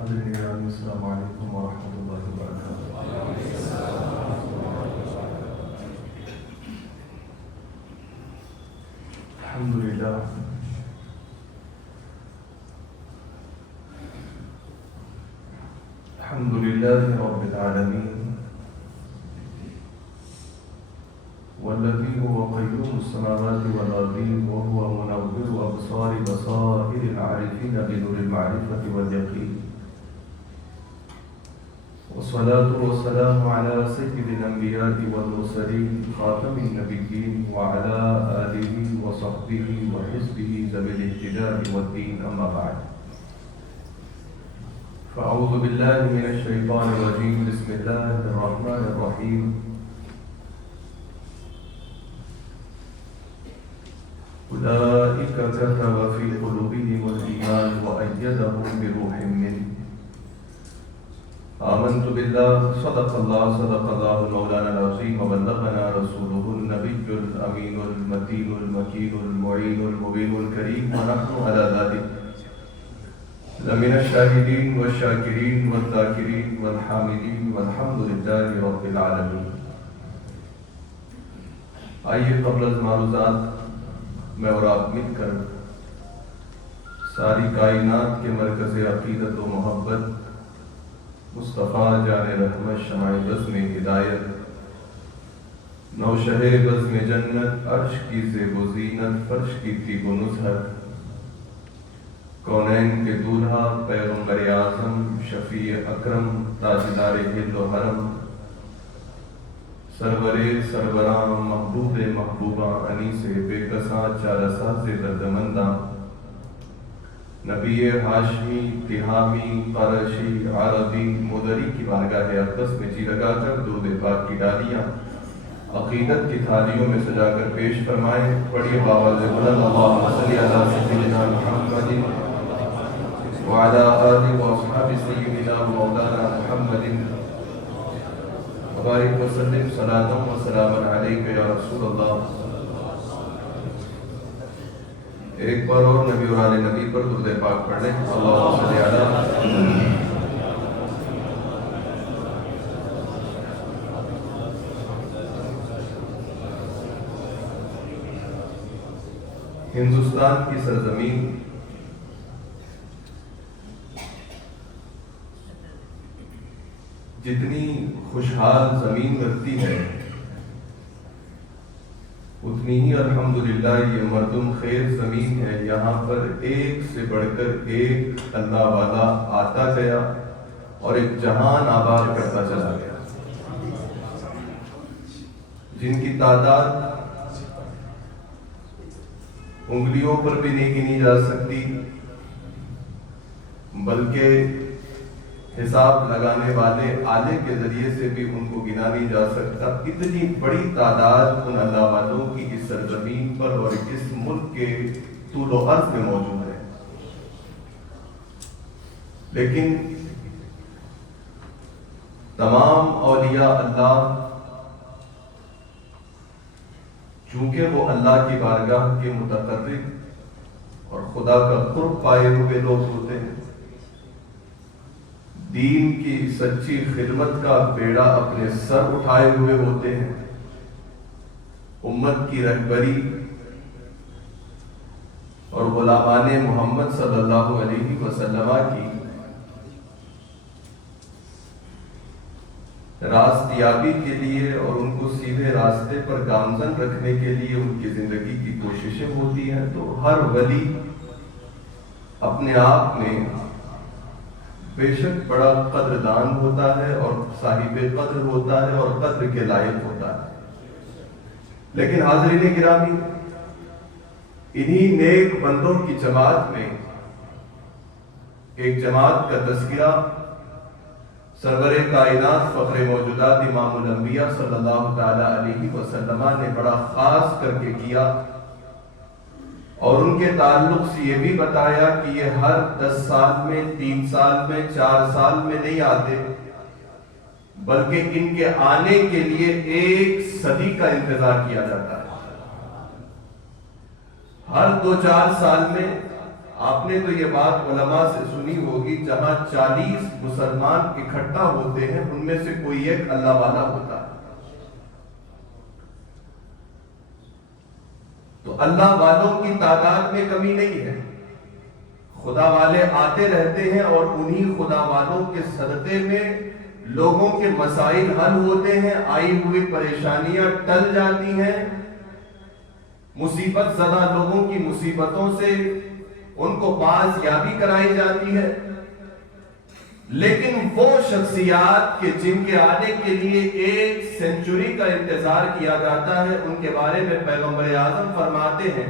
حضرت گرامی السلام علیکم ورحمۃ اللہ وبرکاتہ۔ الحمدللہ الحمدللہ رب العالمین والذی هو قیوم السماوات والارضین وهو منور ابصار بصائر العارفین بنور المعرفة واليقین، والصلاة والسلام على سيد الأنبياء والمرسلين خاتم النبيين وعلى آله وصحبه وحزبه ذوي الاهتداء والدين، أما بعد، فأعوذ بالله من الشيطان الرجيم، بسم الله الرحمن الرحيم، أولئك كتب في قلوبهم الإيمان وأيدهم بروح منه، آمنت بالله صدق الله مولانا العظيم وبلغنا رسوله النبي الأمين المتين المكين المعين المبين الكريم، ونحن على ذلك لمن الشاهدين والشاكرين والذاكرين والحامدين والحمد لله رب العالمين۔ آئیے قبل از معروضات میں اور آپ مل کر ساری کائنات کے مرکز عقیدت و محبت مصطفیٰ جان رحمت شمع بزم ہدایت نوشہ بزم جنت عرش کی زیب و زینت فرش کی طیب و نزہت کونین کے دولہا پیغمبر اعظم شفیع اکرم تاجدار ہل و حرم سرور سربراں محبوب محبوباں انیس بے کساں چارہ ساز دردمنداں نبی ہاشمی تہامی قرشی عربی مدری کی بارگاہ اقدس میں جی لگا کر درود پاک کی ڈالیاں عقیدت کی تھالیوں میں سجا کر پیش فرمائیں۔ پڑھیے بآواز بلند اللہم صلی علی سیدنا محمد وعلی آلہ واصحاب سیدنا مولانا محمد وبارک وسلم صلاۃ و سلام علیک یا رسول اللہ۔ ایک بار اور نبی اور آل نبی پر درود پاک پڑھ لیں۔ اللہم صلی علی۔ ہندوستان کی سرزمین جتنی خوشحال زمین رکھتی ہے اتنی ہی الحمدللہ یہ مردم خیز زمین ہے۔ یہاں پر ایک سے بڑھ کر ایک اللہ والا آتا گیا اور ایک جہان آباد کرتا چلا گیا، جن کی تعداد انگلیوں پر بھی نہیں گنی جا سکتی، بلکہ حساب لگانے والے آلے کے ذریعے سے بھی ان کو گنا نہیں جا سکتا۔ اتنی بڑی تعداد ان اللہ والوں کی اس سرزمین پر اور اس ملک کے طول و عرض میں موجود ہے، لیکن تمام اولیاء اللہ چونکہ وہ اللہ کی بارگاہ کے متقرب اور خدا کا قرب پائے ہوئے لوگ ہوتے ہیں، دین کی سچی خدمت کا بیڑا اپنے سر اٹھائے ہوئے ہوتے ہیں، امت کی رہبری اور غلامان محمد صلی اللہ علیہ وسلم کی راستیابی کے لیے اور ان کو سیدھے راستے پر گامزن رکھنے کے لیے ان کی زندگی کی کوششیں ہوتی ہیں۔ تو ہر ولی اپنے آپ میں بے شک بڑا قدردان ہوتا ہے اور صاحب قدر ہوتا ہے اور قدر کے لائق ہوتا ہے، لیکن حاضرین گرامی، انہی نیک بندوں کی جماعت میں ایک جماعت کا تذکرہ سرور کائنات فخر موجودات امام الانبیاء صلی اللہ تعالی علیہ وسلم نے بڑا خاص کر کے کیا، اور ان کے تعلق سے یہ بھی بتایا کہ یہ ہر 10 سال میں 3 سال میں 4 سال میں نہیں آتے، بلکہ ان کے آنے کے لیے 1 صدی کا انتظار کیا جاتا ہے۔ ہر 2-4 سال میں آپ نے تو یہ بات علماء سے سنی ہوگی، جہاں 40 مسلمان اکٹھا ہوتے ہیں ان میں سے کوئی ایک اللہ والا ہوتا ہے۔ تو اللہ والوں کی تعداد میں کمی نہیں ہے، خدا والے آتے رہتے ہیں اور انہی خدا والوں کے صدقے میں لوگوں کے مسائل حل ہوتے ہیں، آئی ہوئی پریشانیاں ٹل جاتی ہیں، مصیبت زدہ لوگوں کی مصیبتوں سے ان کو باز یابی کرائی جاتی ہے۔ لیکن وہ شخصیات کے جن کے آنے کے لیے 1 سینچری کا انتظار کیا جاتا ہے، ان کے بارے میں پیغمبر اعظم فرماتے ہیں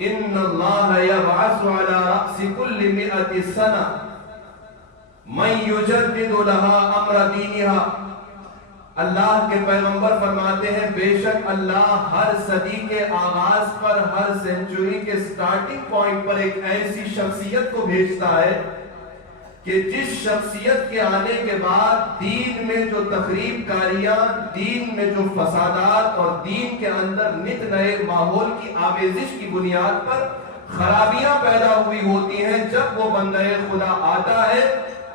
ان اللہ یبعث علی رأس کل 100 سنہ من یجدد لها امر دینها۔ اللہ کے پیغمبر فرماتے ہیں بے شک اللہ ہر صدی کے آغاز پر، ہر سینچری کے سٹارٹنگ پوائنٹ پر ایک ایسی شخصیت کو بھیجتا ہے کہ جس شخصیت کے آنے کے بعد دین میں جو تخریب کاریاں، دین میں جو فسادات اور دین کے اندر نت نئے ماحول کی آمیزش کی بنیاد پر خرابیاں پیدا ہوئی ہوتی ہیں، جب وہ بندہ خدا آتا ہے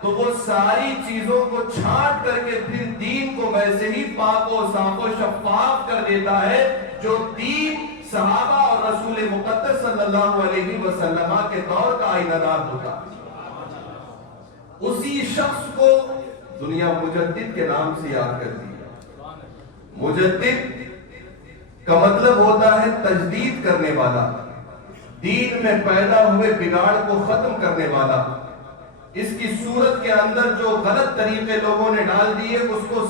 تو وہ ساری چیزوں کو چھانٹ کر کے پھر دین کو ویسے ہی پاک و صاف و شفاف کر دیتا ہے جو دین صحابہ اور رسول مقدس صلی اللہ علیہ وسلم کے دور کا آئینہ دار ہوتا ہے۔ اسی شخص کو دنیا مجدد کے نام سے یاد کرتی ہے۔ مجدد کا مطلب ہوتا ہے تجدید کرنے والا، دین میں پیدا ہوئے بگاڑ کو ختم کرنے والا، اس کی صورت کے اندر جو غلط طریقے لوگوں نے ڈال دیے اس کو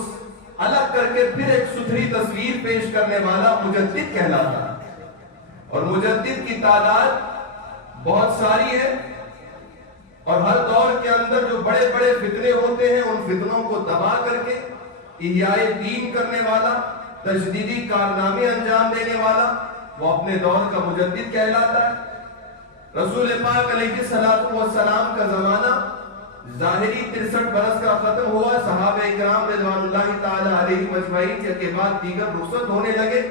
الگ کر کے پھر ایک ستھری تصویر پیش کرنے والا مجدد کہلاتا ہے۔ اور مجدد کی تعداد بہت ساری ہے، اور ہر دور کے اندر جو بڑے بڑے فتنے ہوتے ہیں ان فتنوں کو دبا کر کے احیاء دین کرنے والا، تجدیدی کارنامے انجام دینے والا، وہ اپنے دور کا مجدد کہلاتا ہے۔ رسول پاک علیہ السلام کا زمانہ ظاہری 63 برس کا ختم ہوا، صحابہ اکرام رضوان اللہ تعالی علیہ مجمعین کے بعد دیگر رخصت ہونے لگے۔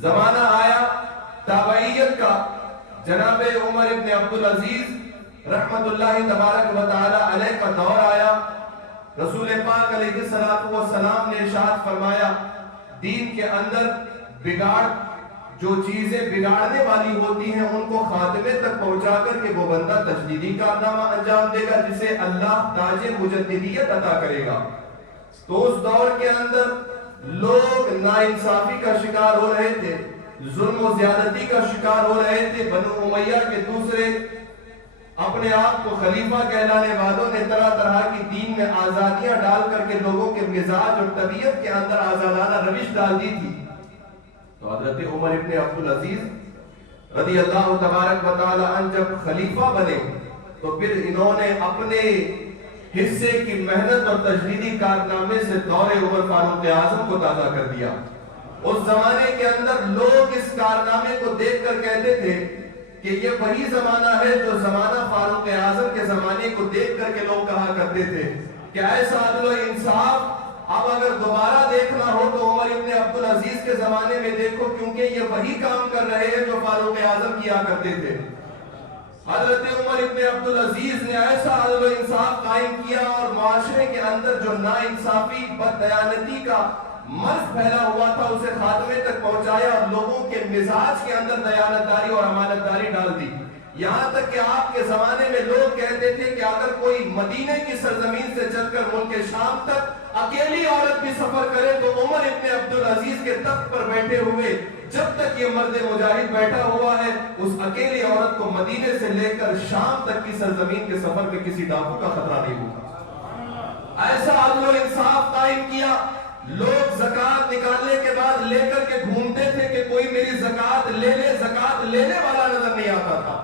زمانہ آیا تابعیت کا، جناب عمر ابن عبدالعزیز رحمت اللہ تبارک و تعالی علیہ کا دور آیا۔ رسول پاک علیہ السلام نے ارشاد فرمایا دین کے اندر بگاڑ، جو چیزیں بگاڑنے والی ہوتی ہیں ان کو خاتمے تک پہنچا کر کے وہ بندہ تجدیدی کارنامہ انجام دے گا جسے اللہ تاج مجددیت عطا کرے گا۔ تو اس دور کے اندر لوگ ناانصافی کا شکار ہو رہے تھے، ظلم و زیادتی کا شکار ہو رہے تھے۔ بنو امیہ کے دوسرے اپنے آپ کو خلیفہ کہلانے والوں نے طرح طرح کی دین میں آزادیاں ڈال کر کے لوگوں کے مزاج اور طبیعت کے اندر آزادانہ روش ڈال دی تھی۔ تو حضرت عمر ابن عبدالعزیز رضی اللہ تبارک و تعالی عنہ جب خلیفہ بنے تو پھر انہوں نے اپنے حصے کی محنت اور تجدیدی کارنامے سے دور عمر فاروق اعظم کو تازہ کر دیا۔ اس زمانے کے اندر لوگ اس کارنامے کو دیکھ کر کہتے تھے کہ یہ وہی زمانہ ہے جو زمانہ فاروق اعظم کے زمانے کو دیکھ کر کے لوگ کہا کرتے تھے کہ ایسا عدل و انصاف اب اگر دوبارہ دیکھنا ہو تو عمر ابن عبدالعزیز کے زمانے میں دیکھو، کیونکہ یہ وہی کام کر رہے ہیں جو فاروق اعظم کیا کرتے تھے۔ حضرت عمر ابن عبدالعزیز نے ایسا عدل و انصاف قائم کیا اور معاشرے کے اندر جو ناانصافی، بددیانتی کا مرض پھیلا ہوا تھا اسے خاتمے تک پہنچایا اور لوگوں کے مزاج کے اندر دیانتداری اور امانتداری ڈال دی۔ یہاں تک کہ آپ کے زمانے میں لوگ کہتے تھے کہ اگر کوئی مدینے کی سرزمین سے چل کر ملک شام تک اکیلی عورت بھی سفر کرے تو عمر ابن عبدالعزیز کے تخت پر بیٹھے ہوئے جب تک یہ مرد مجاہد بیٹھا ہوا ہے اس اکیلی عورت کو مدینے سے لے کر شام تک کی سرزمین کے سفر میں کسی ڈاکو کا خطرہ نہیں ہوگا۔ ایسا عدل و انصاف قائم کیا۔ لوگ زکوٰۃ نکالنے کے بعد لے کر کے گھومتے تھے کہ کوئی میری زکوٰۃ لے لے، زکوٰۃ لینے والا نظر نہیں آتا تھا۔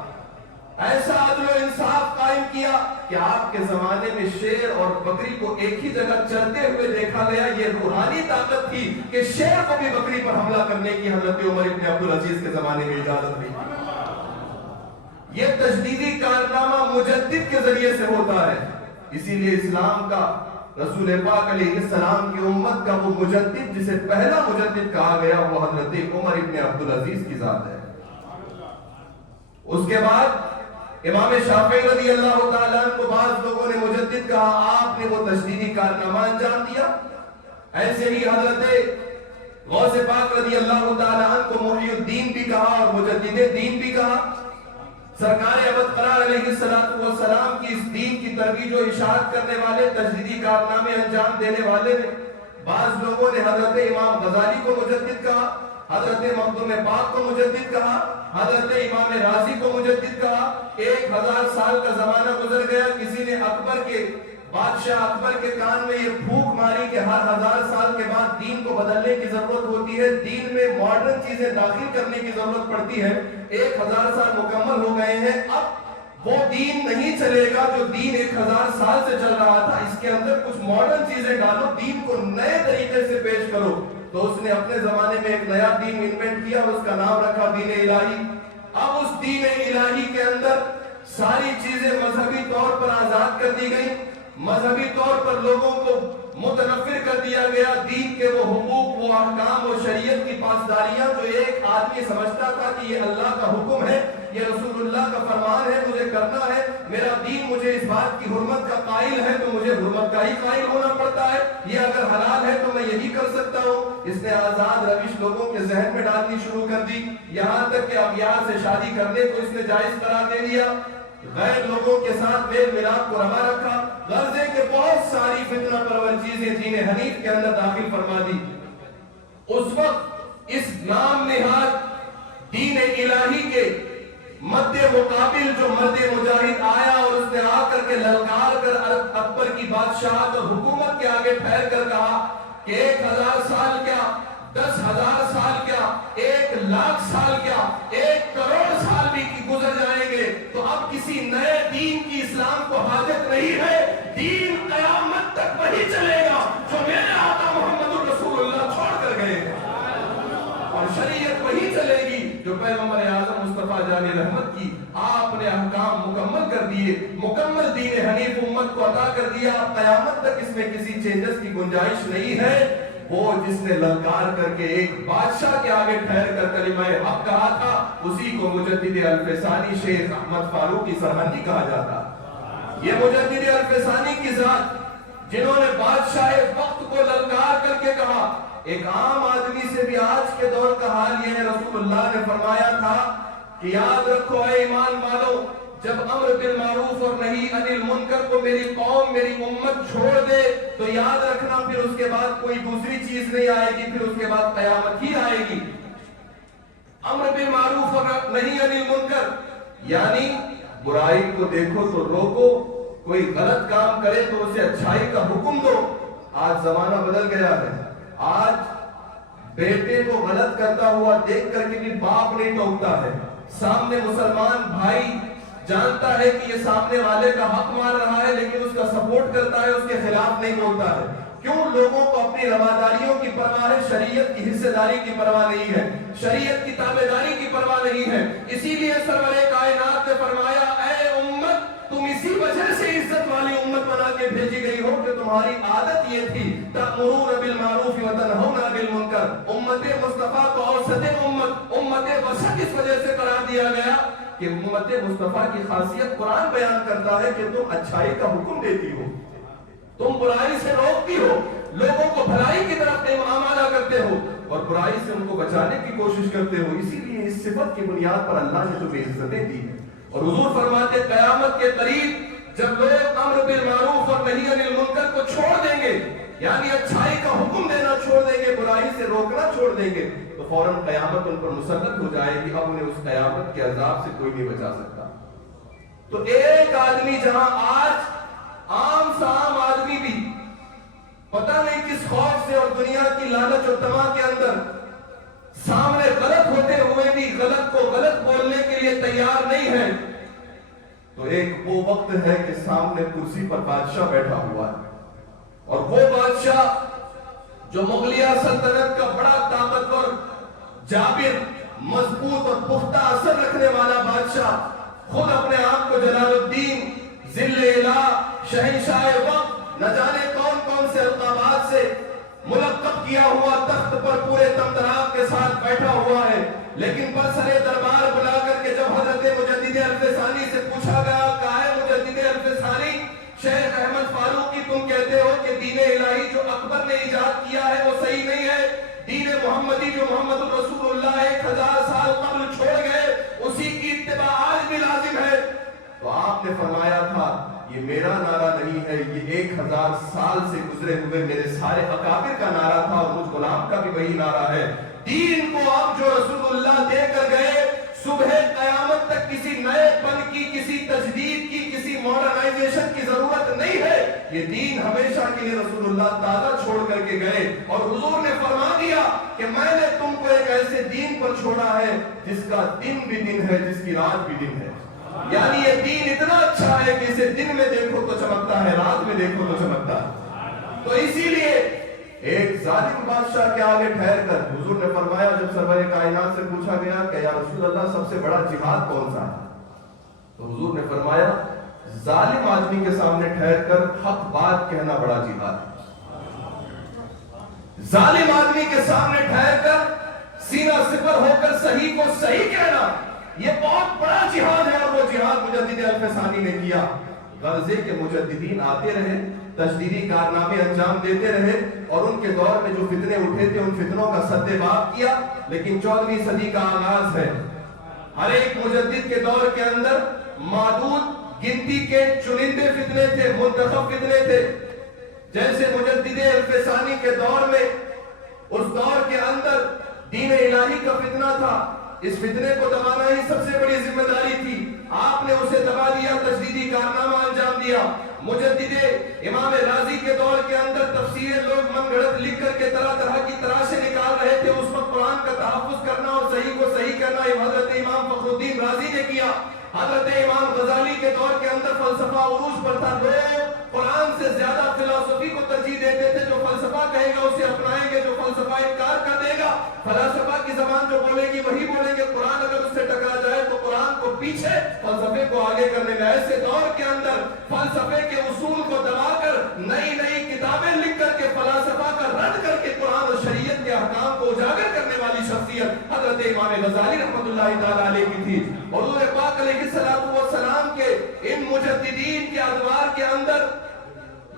ایسا عدل و انصاف قائم کیا کہ آپ کے زمانے میں شیر اور بکری کو ایک ہی جگہ چلتے ہوئے دیکھا گیا۔ یہ روحانی طاقت تھی کہ شیر کو بھی بکری پر حملہ کرنے کی حضرت عمر ابن عبدالعزیز کے زمانے میں اجازت نہیں۔ یہ تجدیدی کارنامہ مجدد کے ذریعے سے ہوتا ہے، اسی لیے اسلام کا، رسول پاک علیہ السلام کی امت کا وہ مجدد جسے پہلا مجدد کہا گیا وہ حضرت عمر ابن عبدالعزیز کی ذات ہے۔ اس کے بعد امام شافعی رضی اللہ تعالیٰ عنہ کو بعض لوگوں نے مجدد کہا، آپ نے وہ تشدیدی کارنامہ انجام دیا۔ ایسے ہی حضرت غوث پاک رضی اللہ تعالیٰ عنہ کو محی الدین بھی کہا اور مجدد دین بھی کہا۔ سرکار ابد قرار علیہ السلام کی اس دین کی ترویج و اشاعت کرنے والے، تجدیدی کارنامے انجام دینے والے نے بعض لوگوں نے حضرت امام غزالی کو مجدد کہا، حضرت مخدوم پاک کو مجدد کہا، حضرت امام رازی کو مجدد کہا۔ 1000 سال کا زمانہ گزر گیا، کسی نے بادشاہ اکبر کے کان میں یہ پھونک ماری کہ ہر 1000 سال کے بعد دین کو بدلنے کی ضرورت ہوتی ہے، دین میں ماڈرن چیزیں داخل کرنے کی ضرورت پڑتی ہے۔ 1000 سال مکمل ہو گئے ہیں، اب وہ دین نہیں چلے گا جو دین 1000 سال سے چل رہا تھا، اس کے اندر کچھ ماڈرن چیزیں ڈالو، دین کو نئے طریقے سے پیش کرو۔ تو اس نے اپنے زمانے میں ایک نیا دین انوینٹ کیا اور اس کا نام رکھا دین الہی۔ اب اس دین الہی کے اندر ساری چیزیں مذہبی طور پر آزاد کر دی گئی، مذہبی طور پر لوگوں کو متنفر کر دیا گیا، دین کے وہ حقوق، وہ احکام، وہ شریعت کی پاسداریاں جو ایک آدمی سمجھتا تھا کہ یہ اللہ کا حکم ہے، یہ رسول اللہ کا فرمان ہے، مجھے کرنا ہے، میرا دین مجھے اس بات کی حرمت کا قائل ہے تو مجھے حرمت کا ہی قائل ہونا پڑتا ہے، یہ اگر حلال ہے تو میں یہی کر سکتا ہوں۔ اس نے آزاد روش لوگوں کے ذہن میں ڈالنی شروع کر دی، یہاں تک کہ اغیار سے شادی کرنے کو اس نے جائز قرار دے دیا، غیر لوگوں کے ساتھ میل ملاپ کو روا رکھا، غرضے کے بہت ساری فتنہ پرور چیزیں دین حنیف کے اندر داخل فرما دی۔ اس وقت اس نام نہاد دین الہی کے مد مقابل جو مرد مجاہد آیا اور اس نے آ کر کے للکار کر اکبر کی بادشاہت اور حکومت کے آگے ٹھہر کر کہا کہ 1000 سال کیا، 10,000 سال کیا، 1,00,000 سال کیا، 1 کروڑ سال بھی گزر جائیں گے تو اب کسی نئے دین کی اسلام کو حاجت نہیں ہے، دین قیامت تک وہی چلے گا جو میرے آقا محمد الرسول اللہ چھوڑ کر گئے ہیں، اور شریعت وہی چلے گی جو پیغمبر اعظم مصطفیٰ جان رحمت کی آپ نے احکام مکمل کر دیے، مکمل دین حنیف امت کو عطا کر دیا، قیامت تک اس میں کسی چینجز کی گنجائش نہیں ہے۔ وہ جس نے للکار کر کے ایک بادشاہ کے آگے ٹھہر کر کلمہ حق کہا تھا، اسی کو مجدد الفسانی شیخ احمد فاروقی سرہندی کہا جاتا۔ یہ مجدد الفسانی کی ذات جنہوں نے بادشاہ وقت کو للکار کر کے کہا، ایک عام آدمی سے بھی آج کے دور کا حال یہ ہے، رسول اللہ نے فرمایا تھا کہ یاد رکھو اے ایمان والو، جب امر بالمعروف اور نہی عن المنکر کو میری قوم، میری امت چھوڑ دے تو یاد رکھنا پھر اس کے بعد کوئی دوسری چیز نہیں آئے گی، پھر اس کے بعد قیامت ہی آئے گی۔ امر بالمعروف اور نہی عن المنکر یعنی برائی کو دیکھو تو روکو، کوئی غلط کام کرے تو اسے اچھائی کا حکم دو۔ آج زمانہ بدل گیا ہے، آج بیٹے کو غلط کرتا ہوا دیکھ کر کے بھی باپ نہیں ٹوکتا ہے، سامنے مسلمان بھائی جانتا ہے کہ یہ سامنے والے کا حق مار رہا ہے لیکن اس کا سپورٹ کرتا ہے، اس کے خلاف نہیں بولتا ہے۔ کیوں؟ لوگوں کو اپنی رواداریوں کی پرواہ ہے، شریعت کی حصہ داری کی پرواہ نہیں ہے، شریعت کی تابعداری کی پرواہ نہیں ہے۔ اسی لیے سرور کائنات نے فرمایا اے امت، تم اسی وجہ سے عزت والی امت بنا کے بھیجی گئی ہو کہ تمہاری عادت یہ تھی تأمرون بالمعروف وتنہون عن المنکر۔ امت مصطفیٰ کو اوسط امت وسط اس وجہ سے قرار دیا گیا کہ امت مصطفیٰ کی خاصیت قرآن بیان کرتا ہے کہ تم اچھائی کا حکم دیتی ہو، تم برائی سے روکتی ہو، لوگوں کو بھلائی کی طرف آمادہ کرتے ہو اور برائی سے ان کو بچانے کی کوشش کرتے ہو۔ اسی لیے اس صفت کی بنیاد پر اللہ نے تمہیں عزتیں دی ہیں۔ اور حضور فرماتے قیامت کے قریب جب لوگ امر بالمعروف اور نہی عن المنکر کو چھوڑ دیں گے، یعنی اچھائی کا حکم دینا چھوڑ دیں گے، برائی سے روکنا چھوڑ دیں گے، تو فوراً قیامت ان پر مسلط ہو جائے گی، اب انہیں اس قیامت کے عذاب سے کوئی نہیں بچا سکتا۔ تو ایک آدمی جہاں آج عام سا عام آدمی بھی پتہ نہیں کس خوف سے اور دنیا کی لالچ اور طمع کے اندر سامنے غلط ہوتے ہوئے بھی غلط کو غلط بولنے کے لیے تیار نہیں ہے، تو ایک وہ وقت ہے کہ سامنے کرسی پر بادشاہ بیٹھا ہوا ہے، اور وہ بادشاہ جو مغلیہ سلطنت کا بڑا طاقتور، جابر، مضبوط اور پختہ اثر رکھنے والا بادشاہ، خود اپنے آپ کو جلال الدین، ذل الہ، شہنشاہ وقت، نہ جانے کون کون سے القابات سے ملقب کیا ہوا، تخت پر پورے تمطراق کے ساتھ بیٹھا ہوا ہے، لیکن برسر دربار بلا کر کے جب حضرت مجدد سے پوچھا گیا کہا ہے مجدد الفسانی شیخ احمد فاروقی تم کہتے ہو کہ دین الہی جو اکبر نے ایجاد کیا ہے وہ صحیح نہیں ہے، دین محمدی جو محمد الرسول اللہ 1000 سال قبل چھوڑ گئے اسی کی اتباع آج بھی لازم ہے؟ تو آپ نے فرمایا تھا یہ میرا نعرہ نہیں ہے، یہ 1000 سال سے گزرے ہوئے میرے سارے اکابر کا نعرہ تھا اور مجھ غلام کا بھی وہی نعرہ ہے۔ دین کو اب جو رسول اللہ دے کر گئے صبح قیامت تک کسی نئے پن کی، کسی تجدید کی، کسی ماڈرنائزیشن کی ضرورت نہیں ہے، یہ دین ہمیشہ کے لیے رسول اللہ تازہ چھوڑ کر کے گئے اور حضور نے فرما دیا کہ میں نے تم کو ایک ایسے دین پر چھوڑا ہے جس کا دن بھی دن ہے، جس کی رات بھی دن ہے۔ یعنی یہ دین اتنا اچھا ہے کہ اسے دن میں دیکھو تو چمکتا ہے، رات میں دیکھو تو چمکتا ہے۔ تو اسی لیے ایک ظالم بادشاہ کے آگے ٹھہر کر حضور نے فرمایا جب سرور کائنات سے پوچھا گیا کہ یا رسول اللہ سب سے بڑا جہاد کون سا ہے، تو حضور نے فرمایا ظالم آدمی کے سامنے ٹھہر کر حق بات کہنا بڑا جہاد ہے۔ ظالم آدمی کے سامنے ٹھہر کر سینہ سپر ہو کر صحیح کو صحیح کہنا یہ بہت بڑا جہاد ہے، اور وہ جہاد مجدد الفسانی نے کیا۔ غرضے کے مجددین آتے رہے، تجدیدی کارنامے انجام دیتے رہے اور ان کے دور میں جو فتنے اٹھے تھے ان فتنوں کا سد باب کیا، لیکن 14ویں صدی کا آغاز ہے۔ ہر ایک مجدد کے دور کے اندر معدود گنتی کے چنندے فتنے تھے، منتخب فتنے تھے۔ جیسے مجدد الفسانی کے دور میں اس دور کے اندر دین الہی کا فتنہ تھا، اس فتنے کو دبانا ہی سب سے بڑی ذمہ داری تھی، آپ نے اسے دبا دیا، تجدیدی کارنامہ انجام دیا۔ مجدد امام رازی کے دور کے اندر تفسیریں لوگ من گھڑت لکھ کر کے طرح طرح کی تراشیں نکال رہے تھے، اس وقت قرآن کا تحفظ کرنا اور صحیح کو صحیح کرنا یہ حضرت امام فخر الدین رازی نے کیا۔ حضرت امام غزالی کے دور کے اندر فلسفہ عروج پر تھا، لوگ قرآن سے زیادہ فلسفی کو ترجیح دیتے تھے، جو فلسفہ کہے گا اسے اپنائیں گے، جو فلسفہ انکار کر دے گا فلسفہ کی زبان جو بولے گی وہی بولیں گے، قرآن اگر اس سے ٹکرا جائے تو قرآن کو پیچھے فلسفے کو آگے کرنے میں۔ ایسے دور کے اندر فلسفے کے اصول کو دبا کر نئی نئی کتابیں لکھ کر کے فلسفہ کا رد کر کے قرآن اور شریعت کے احکام کو اجاگر کرنے والی شخصیت حضرت امام غزالی رحمۃ اللہ تعالی علیہ کی تھی۔ حضور پاک علیہ السلام کے ان مجددین کے ادوار کے اندر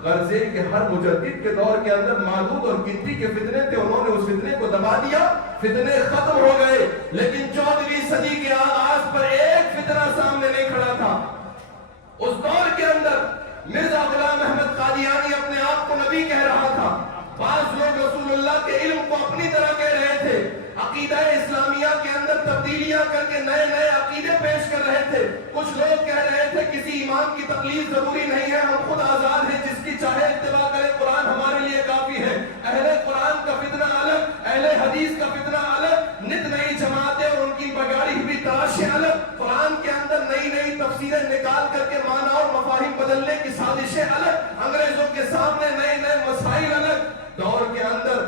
غرضے کہ ہر مجدد کے دور کے اندر معدود اور گنتی کے فتنے تھے، انہوں نے اس فتنے کو دبا دیا، فتنے ختم ہو گئے۔ لیکن 14ویں صدی کے آغاز پر ایک فتنہ سامنے نہیں کھڑا تھا۔ اس دور کے اندر مرزا غلام احمد قادیانی اپنے آپ کو نبی کہہ رہا تھا، بعض لوگ رسول اللہ کے علم کو اپنی طرح کہہ رہے تھے، عقیدہ اسلامیہ کے اندر تبدیلیاں کر کے نئے نئے عقیدے پیش کر رہے تھے، کچھ لوگ کہہ رہے تھے کسی امام کی تقلید ضروری نہیں ہے، ہم خود آزاد ہیں، جس کی چاہے اتباع کرے، قرآن ہمارے لیے کافی ہے۔ اہل قرآن کا فتنہ الگ، اہل حدیث کا فتنہ الگ، نت نئی جماعتیں اور ان کی بگاڑی ہوئی تراشیں الگ، قرآن کے اندر نئی نئی تفسیریں نکال کر کے معنی اور مفاہیم بدلنے کی سازشیں الگ، انگریزوں کے سامنے نئے نئے مسائل الگ۔ دور کے اندر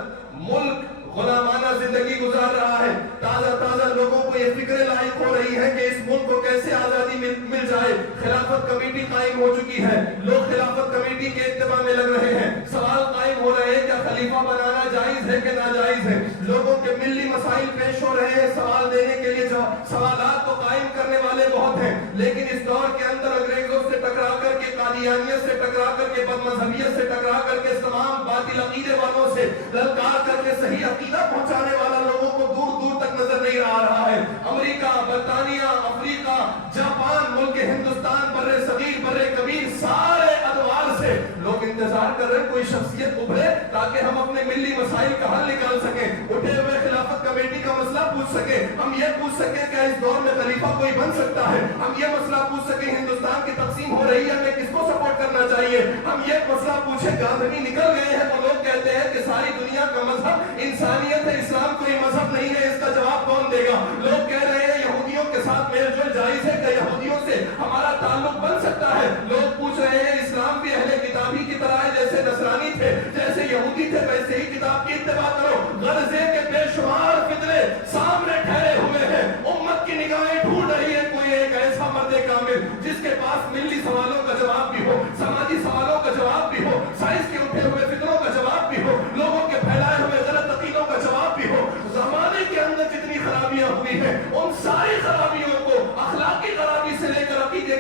ملک غلامانہ زندگی گزار رہا ہے، تازہ تازہ لوگوں کو یہ فکریں لاحق ہو رہی ہیں کہ اس ملک کو کیسے آزادی مل جائے۔ خلافت کمیٹی قائم ہو چکی ہے، لوگ خلافت کمیٹی کے اتباع میں لگ رہے ہیں، سوال قائم ہو رہے ہیں کیا خلیفہ بنانا جائز ہے کہ ناجائز ہے، لوگوں کے ملی مسائل پیش ہو رہے ہیں، سوال دینے کے لیے سوالات کو قائم کرنے والے بہت ہیں، لیکن اس دور کے اندر انگریزوں سے ٹکرا کر کے، قادیانیت سے ٹکرا کر کے، بد مذہبیت سے ٹکرا کر کے، تمام باطل عقیدے والوں سے للکار کر کے صحیح عقیدہ پہنچانے والا لوگوں کو دور دور تک نظر نہیں آ رہا ہے۔ امریکہ، برطانیہ، افریقہ، جاپان، ملک ہندوستان، بر صغیر، بر کبیر، سارے ادوار سے لوگ انتظار کر رہے ہیں کوئی شخصیت ابھرے تاکہ ہم اپنے ملی مسائل کا حل نکال سکیں، اٹھے ہوئے خلافت کمیٹی کا مسئلہ پوچھ سکیں، ہم یہ پوچھ سکیں کہ اس دور میں خلیفہ کوئی بن سکتا ہے، ہم یہ مسئلہ پوچھ سکیں ہندوستان کی تقسیم ہو رہی ہے، ہمیں کس کو سپورٹ کرنا چاہیے، ہم یہ مسئلہ پوچھیں گاندھی نکل گئے ہیں تو لوگ کہتے ہیں کہ ساری دنیا کا مذہب انسانیت ہے، اسلام کوئی مذہب نہیں ہے، اس کا جواب کون دے گا؟ لوگ کہہ رہے ہیں یہودیوں کے ساتھ میل جول جائز ہے، کہ یہودیوں سے ہمارا تعلق بن سکتا ہے؟ لوگ پوچھ رہے ہیں اسلام بھی اہل کتابی کی طرح ہے، جیسے نصرانی تھے، جیسے یہودی تھے، ویسے ہی کتاب کی اتباع کرو۔ غرضے کے بے شمار فتنے سامنے ٹھہرے ہوئے ہیں، امت کی نگاہیں ڈھونڈ رہی ہے کوئی ایک ایسا مرد کامل جس کے پاس ملی سوالوں کا جواب بھی ہو، سماجی سوالوں کا جواب بھی ہو، سائنس کے اٹھے ہوئے فتنوں کا جواب بھی ہو، لوگوں کے پھیلائے ہوئے غلط عقیدوں کا جواب بھی ہو۔ زمانے کے اندر جتنی خرابیاں ہوئی ہیں ان ساری خرابیوں کو، اخلاقی خرابی سے لے کر عقیدے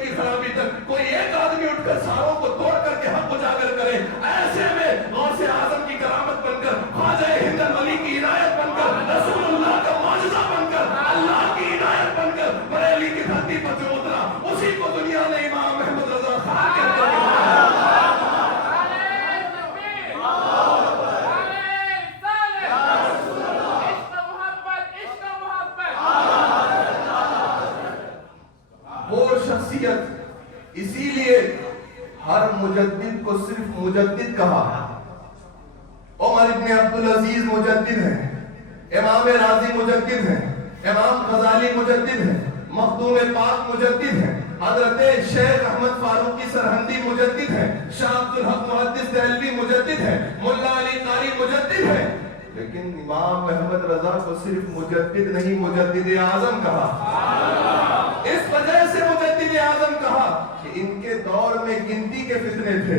دھرتی پر جو اترا اسی کو دنیا نے امام احمد رضا خان کہتے ہیں۔ وہ شخصیت، اسی لیے ہر مجدد کو صرف مجدد کہا۔ عمر ابن عبدالعزیز مجدد ہیں، امام راضی مجدد ہیں، امام غزالی مجدد ہیں، مخدوم پاک مجدد ہیں، حضرت شیخ احمد فاروقی سرہندی مجدد ہیں، شاہ عبدالحق محدث دہلوی مجدد ہیں، ملا علی قاری مجدد ہیں، لیکن امام احمد رضا کو صرف مجدد نہیں مجدد اعظم کہا۔ اس وجہ سے مجدد اعظم کہا کہ ان کے دور میں گنتی کے فتنے تھے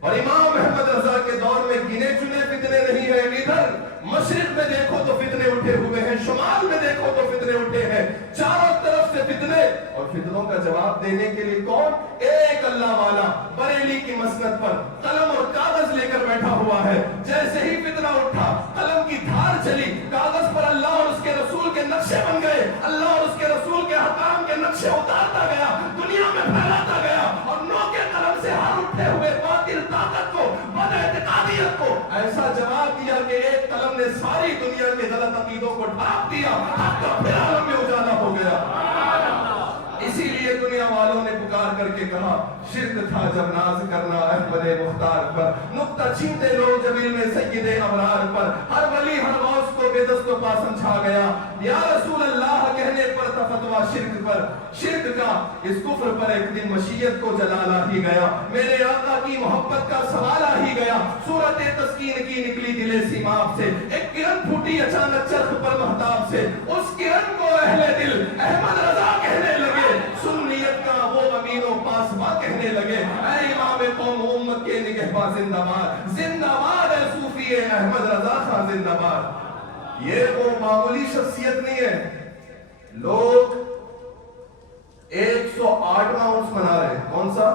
اور امام احمد رضا کے دور میں گنے چنے فتنے نہیں ہیں۔ ادھر مشرق میں دیکھو تو فتنے اٹھے ہوئے ہیں، شمال میں دیکھو تو فتنے اٹھے ہیں، چاروں طرف سے فتنے، اور فتنوں کا جواب دینے کے لیے کون؟ ایک اللہ والا بریلی کی مسند پر قلم اور کاغذ لے کر بیٹھا ہوا ہے۔ جیسے ہی فتنہ اٹھا، قلم کی دھار چلی، کاغذ پر اللہ اور اس کے رسول کے نقشے بن گئے، اللہ اور اس کے رسول کے حکام کے نقشے اتارتا گیا، دنیا میں پھیلاتا گیا، اور نو کے قلم سے ہر اٹھے ہوئے باطل طاقت کو، بد اعتقادیت کو ایسا جواب دیا کہ ایک قلم نے ساری دنیا کے غلط عقیدوں کو ڈھانپ دیا، حق کا پھر عالم میں اجالا ہو گیا۔ اسی لیے دنیا والوں نے پکار کر کے کہا، شرک تھا جب ناز کرنا احمد مختار پر، نکتہ چھینتے لوگ جب علم سید ابرار پر، ہر ولی ہر غوث کو بے دست و پا سمجھا گیا، یا رسول اللہ کہنے پر تھا فتویٰ شرک پر، شرک کا اس کفر پر ایک دن مشیت کو جلال آ ہی گیا، میرے آقا کی محبت کا سوال آ ہی گیا، صورت تسکین کی نکلی دل سیماب سے، ایک کرن پھوٹی اچانک چرخ پر مہتاب سے، اس کرن کو اہل دل احمد رضا کہنے لگے، سنیت کا وہ امین و پاسباں کہنے لگے، اے امام قوم امت کے نگہباں زندہ باد، زندہ باد اے صوفی احمد رضا خان زندہ باد۔ یہ وہ معمولی شخصیت نہیں ہے۔ لوگ 108واں عرس منا رہے ہیں، کون سا؟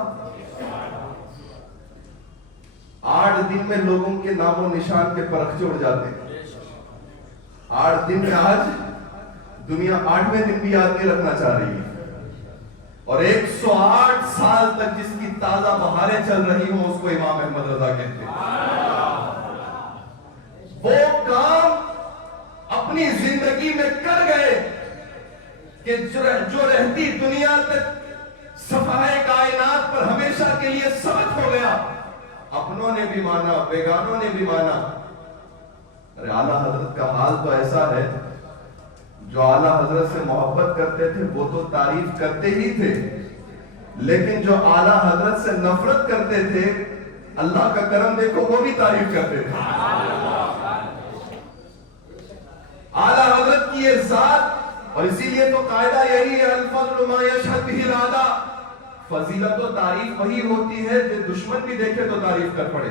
8 دن میں لوگوں کے نام و نشان کے پرخچے اڑ جاتے ہیں۔ 8 دن میں آج دنیا 8ویں دن بھی یاد نہیں رکھنا چاہ رہی ہے، اور 108 سال تک جس کی تازہ بہاریں چل رہی ہوں اس کو امام احمد رضا کہتے ہیں۔ وہ کام اپنی زندگی میں کر گئے کہ جو رہتی دنیا تک صفحہ کائنات پر ہمیشہ کے لیے ثابت ہو گیا۔ اپنوں نے بھی مانا، بیگانوں نے بھی مانا۔ ارے اعلیٰ حضرت کا حال تو ایسا ہے، جو اعلیٰ حضرت سے محبت کرتے تھے وہ تو تعریف کرتے ہی تھے، لیکن جو اعلیٰ حضرت سے نفرت کرتے تھے، اللہ کا کرم دیکھو، وہ بھی تعریف کرتے تھے۔ اعلیٰ حضرت کی یہ ذات، اور اسی لیے تو قاعدہ یہی ہے، الفضل ما یشہد بہ الاعداء، فضیلت و تعریف وہی ہوتی ہے جو دشمن بھی دیکھے تو تعریف کر پڑے۔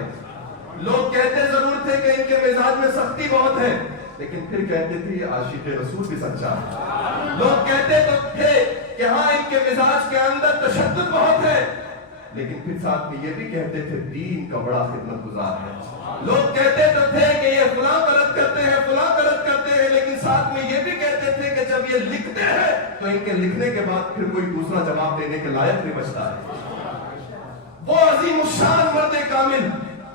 لوگ کہتے ضرور تھے کہ ان کے مزاج میں سختی بہت ہے، لیکن پھر کہتے تھے یہ عاشق رسول بھی سچا ہے۔ لوگ کہتے تو تھے کہ ہاں ان کے مزاج کے اندر تشدد بہت ہے، لیکن پھر ساتھ میں یہ بھی کہتے تھے دین کا بڑا خدمت گزار ہے۔ لوگ کہتے تو تھے کہ یہ فلاں غلط کرتے ہیں، فلاں غلط کرتے ہیں، لیکن ساتھ میں یہ بھی کہتے تھے کہ جب یہ لکھتے ہیں تو ان کے لکھنے کے بعد پھر کوئی دوسرا جواب دینے کے لائق نہیں بچتا ہے۔ وہ عظیم الشان مرد کامل،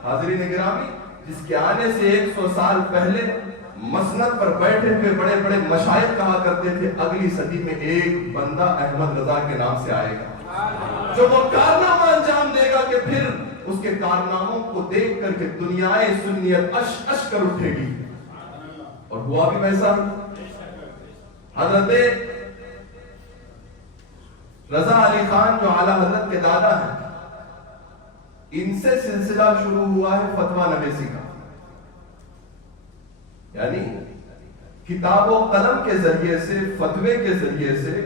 حاضرین گرامی، جس کے آنے سے 100 سال پہلے مسند پر بیٹھے ہوئے بڑے بڑے مشائخ کہا کرتے تھے اگلی صدی میں ایک بندہ احمد رضا کے نام سے آئے گا، جو وہ کارنامہ انجام دے گا کہ پھر اس کے کارناموں کو دیکھ کر کے دنیائے سنیت اش اش کر اٹھے گی، اور ہوا بھی ویسا ہی۔ حضرت رضا علی خان جو اعلیٰ حضرت کے دادا ہیں، ان سے سلسلہ شروع ہوا ہے فتویٰ نویسی کا، یعنی کتاب و قلم کے ذریعے سے، فتوے کے ذریعے سے،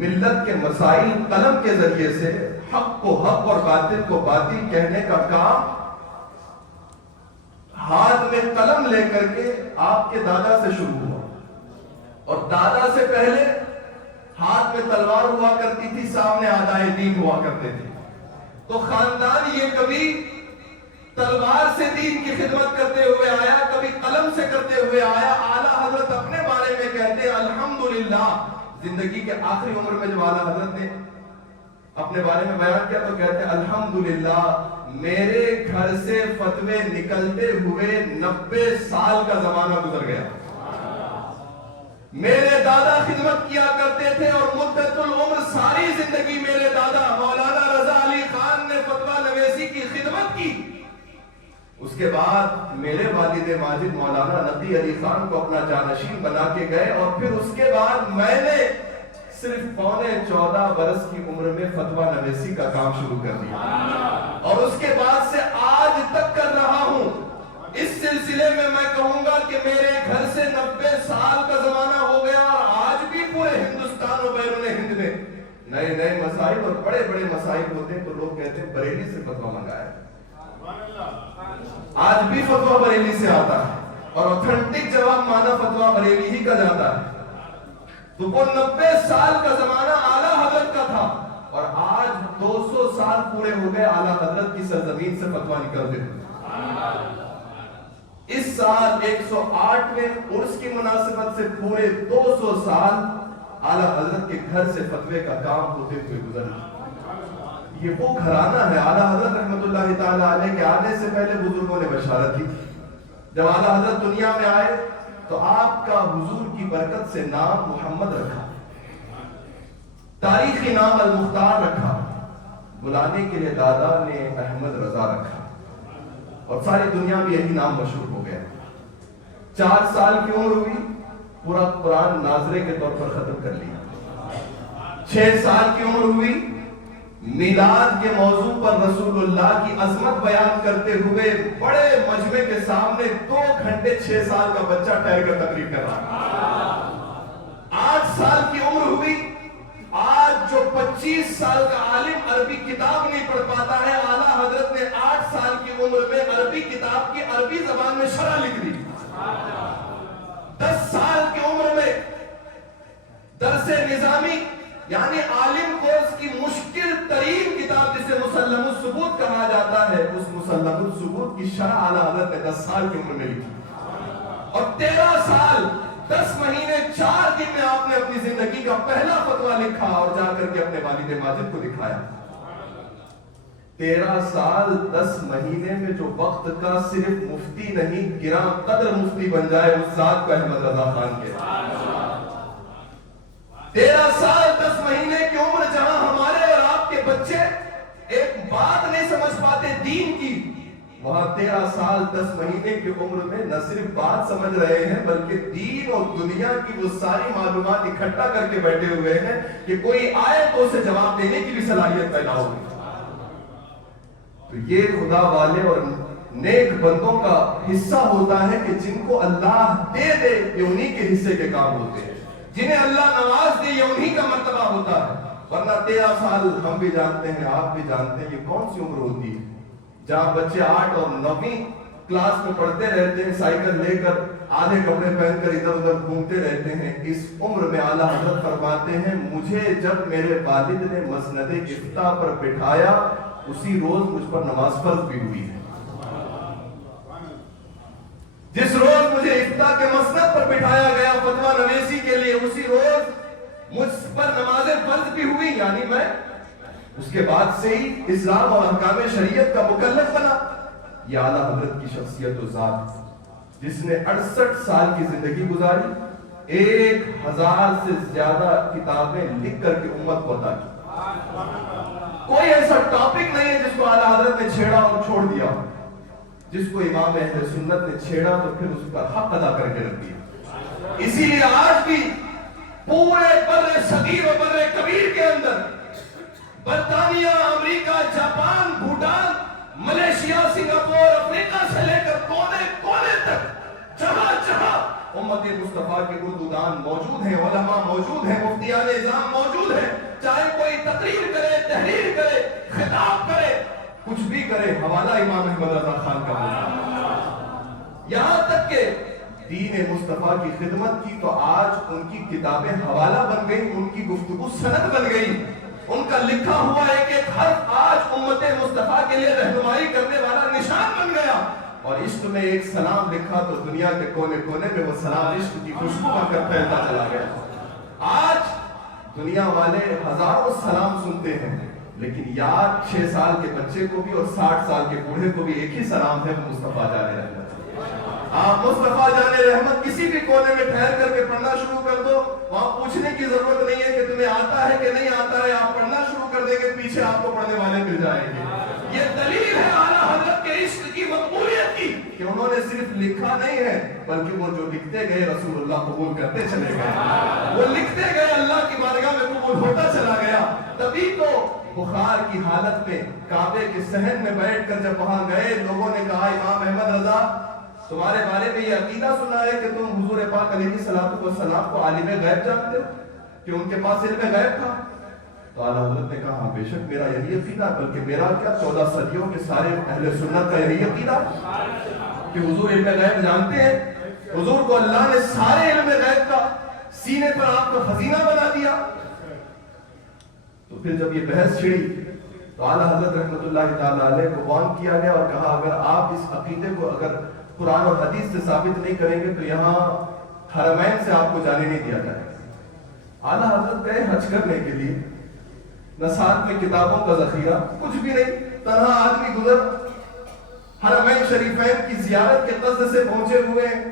ملت کے مسائل قلم کے ذریعے سے حق کو حق اور باطل کو باطل کہنے کا کام ہاتھ میں قلم لے کر کے آپ کے دادا سے شروع ہوا، اور دادا سے پہلے ہاتھ میں تلوار ہوا کرتی تھی، سامنے اعدائے دین ہوا کرتے تھے، تو خاندان یہ کبھی تلوار سے دین کی خدمت کرتے ہوئے آیا، کبھی قلم سے کرتے ہوئے آیا۔ اعلیٰ حضرت اپنے بارے میں کہتے ہیں الحمدللہ زندگی کے آخری عمر میں جب اعلیٰ حضرت نے اپنے بارے میں بیان کیا تو کہتے ہیں الحمدللہ میرے گھر سے فتوے نکلتے ہوئے 90 سال کا زمانہ گزر گیا. میرے دادا خدمت کیا کرتے تھے اور مدت العمر ساری زندگی میرے دادا مولانا رضا علی خان نے فتویٰ نویسی کی خدمت کی. اس کے بعد میرے والد ماجد مولانا نقی علی خان کو اپنا جانشین بنا کے گئے اور پھر اس کے بعد میں نے صرف 14.25 برس کی عمر میں فتویٰ نویسی کا کام شروع کر دیا اور اس کے بعد سے آج تک کر رہا ہوں. اس سلسلے میں کہوں گا کہ میرے گھر سے 90 سال کا زمانہ ہو گیا اور آج بھی پورے ہندوستان اور بیرون ہند میں نئے نئے مسائل اور بڑے بڑے مسائل ہوتے ہیں تو لوگ کہتے ہیں بریلی سے فتویٰ منگایا. آج بھی فتویٰ بریلی سے آتا ہے اور اوتھنٹک جواب مانا فتویٰ بریلی ہی کا جاتا ہے. تو وہ 90 سال کا زمانہ اعلیٰ حضرت کا تھا اور آج 200 سال پورے ہو گئے اعلیٰ حضرت کی سرزمین سے فتویٰ نکلتے ہوئے. اس سال 108ویں عرس کی مناسبت سے پورے 200 سال اعلیٰ حضرت کے گھر سے فتوے کا کام ہوتے ہوئے گزر. یہ وہ گھرانہ ہے. اعلیٰ حضرت رحمت اللہ تعالیٰ علیہ کے آنے سے پہلے بزرگوں نے بشارت کی. جب اعلیٰ حضرت دنیا میں آئے تو آپ کا حضور کی برکت سے نام محمد رکھا, تاریخی نام المختار رکھا, بلانے کے لیے دادا نے احمد رضا رکھا اور ساری دنیا میں یہی نام مشہور ہو گیا. 4 سال کی عمر ہوئی, پورا قرآن ناظرے کے طور پر ختم کر لیا. 6 سال کی عمر ہوئی, میلاد کے موضوع پر رسول اللہ کی عظمت بیان کرتے ہوئے بڑے مجمع کے سامنے 2 گھنٹے 6 سال کا بچہ ٹھہر کر تقریر کر رہا. 8 سال کی عمر ہوئی, آج جو 25 سال کا عالم عربی کتاب نہیں پڑھ پاتا ہے, اعلیٰ حضرت نے 8 سال کی عمر میں عربی کتاب کی عربی زبان میں شرح لکھ دی. 10 سال کی عمر میں درس نظامی یعنی عالم کورس کی مشکل ترین کتاب جسے مسلم الثبوت کہا جاتا ہے, اس مسلم الثبوت کی شرح اعلیٰ حضرت نے 10 سال کی عمر میں لکھی. اور 13 سال 10 مہینے 4 دن میں آپ نے اپنی زندگی کا پہلا فتویٰ لکھا اور جا کر کے اپنے والد ماجد کو دکھایا. 13 سال 10 مہینے میں جو وقت کا صرف مفتی نہیں گراں قدر مفتی بن جائے اس ذات کو احمد رضا خان کے. 13 سال 10 مہینے کی عمر جہاں ہمارے اور آپ کے بچے ایک بات نہیں سمجھ پاتے دین کی, وہاں 13 سال 10 مہینے کی عمر میں نہ صرف بات سمجھ رہے ہیں بلکہ دین اور دنیا کی وہ ساری معلومات اکٹھا کر کے بیٹھے ہوئے ہیں کہ کوئی آئے تو اسے جواب دینے کی بھی صلاحیت پیدا ہوگی. تو یہ خدا والے اور نیک بندوں کا حصہ ہوتا ہے کہ جن کو اللہ دے دے یہ انہی کے حصے کے کام ہوتے ہیں, جنہیں اللہ نواز دے یہ انہی کا مرتبہ ہوتا ہے. ورنہ 13 سال ہم بھی جانتے ہیں, آپ بھی جانتے ہیں, یہ کون سی عمر ہوتی ہے جہاں بچے 8 اور 9ویں کلاس میں پڑھتے رہتے ہیں, سائیکل لے کر آدھے کپڑے پہن کر ادھر ادھر گھومتے رہتے ہیں. اس عمر میں اعلیٰ حضرت فرماتے ہیں مجھے جب میرے والد نے مسند افتاء پر بٹھایا اسی روز مجھ پر نماز فرض بھی ہوئی ہے. جس روز مجھے افتاء کے مسند پر بٹھایا گیا فتویٰ نویسی کے لیے اسی روز مجھ پر نماز فرض بھی ہوئی, یعنی میں اس کے بعد سے ہی اسلام اور احکام شریعت کا مکلف بنا. یہ اعلیٰ حضرت کی شخصیت و ذات جس نے 68 سال کی زندگی گزاری, 1000 سے زیادہ کتابیں لکھ کر کے امت کو عطا کی. کوئی ایسا ٹاپک نہیں ہے جس کو اعلیٰ حضرت نے چھیڑا اور چھوڑ دیا, جس کو امام اہل سنت نے چھیڑا تو پھر اس پر حق ادا کر کے رکھ دیا. اسی لیے آج بھی پورے بر صغیر و بر کبیر کے اندر برطانیہ, امریکہ, جاپان, بھوٹان, ملیشیا, سنگاپور, افریقہ سے لے کر کونے کونے تک جہاں جہاں امت مصطفیٰ کے اردو دان موجود ہیں, علماء موجود ہیں, مفتیان اعظام موجود ہیں, چاہے کوئی تقریر کرے, تحریر کرے, خطاب کرے, کچھ بھی کرے, حوالہ امام احمد رضا خان کا ہوتا. یہاں تک کہ دین مصطفیٰ کی خدمت کی تو آج ان کی کتابیں حوالہ بن گئی, ان کی گفتگو سند بن گئی, ان کا لکھا ہوا ایک ایک حرف آج امت مصطفیٰ کے لیے رہنمائی کرنے والا نشان بن گیا. اور عشق میں ایک سلام لکھا تو دنیا کے کونے کونے میں وہ سلام عشق کی خوشبو کا پھیلتا چلا گیا. آج دنیا والے ہزاروں سلام سنتے ہیں، لیکن یاد 6 سال کے بچے کو بھی اور 60 سال کے بوڑھے کو بھی ایک ہی سلام ہے، مصطفیٰ جان رحمت۔ آپ مصطفیٰ جان رحمت کسی بھی کونے میں ٹھہر کر کے پڑھنا شروع کر دو، وہاں پوچھنے کی ضرورت نہیں ہے کہ تمہیں آتا ہے کہ نہیں آتا ہے، آپ پڑھنا شروع کر دیں گے، پیچھے آپ کو پڑھنے والے مل جائیں گے۔ یہ دلیل ہے اعلیٰ حضرت کے عشق کی مقبولیت کی کہ انہوں نے صرف لکھا نہیں ہے، بلکہ وہ جو لکھتے گئے رسول اللہ قبول کرتے چلے گئے، وہ لکھتے گئے اللہ کی بارگاہ میں قبول ہوتا چلا گیا۔ تبھی تو بخار کی حالت میں کعبے کے صحن میں بیٹھ کر جب وہاں گئے، لوگوں نے کہا امام احمد رضا تمہارے بارے میں یہ عقیدہ سنا ہے کہ تم حضور پاک علیہ الصلوۃ والسلام کو عالم غیب جانتے ہو، کہ ان کے پاس علم غیب تھا؟ تو اعلیٰ حضرت نے کہا بے شک میرا یہی عقیدہ، بلکہ میرا کیا 14 صدیوں کے سارے اہل سنت کا یہی عقیدہ کہ حضور علم غیب جانتے ہیں۔ حضور کو اللہ نے سارے علم غیب کا سینے پر آپ کا خزینہ بنا دیا۔ تو پھر جب یہ بحث چھڑی تو اعلیٰ حضرت رحمۃ اللہ تعالیٰ علیہ کو وارن کیا گیا اور کہا اگر آپ اس عقیدے کو اگر قرآن اور حدیث سے ثابت نہیں کریں گے تو یہاں حرمین سے آپ کو جانے نہیں دیا جائے گا۔ اعلیٰ حضرت گئے حج کرنے کے لیے، نہ ساتھ میں کتابوں کا ذخیرہ، کچھ بھی نہیں، تنہا آدمی گزر حرمین شریفین کی زیارت کے قصد سے پہنچے ہوئے ہیں۔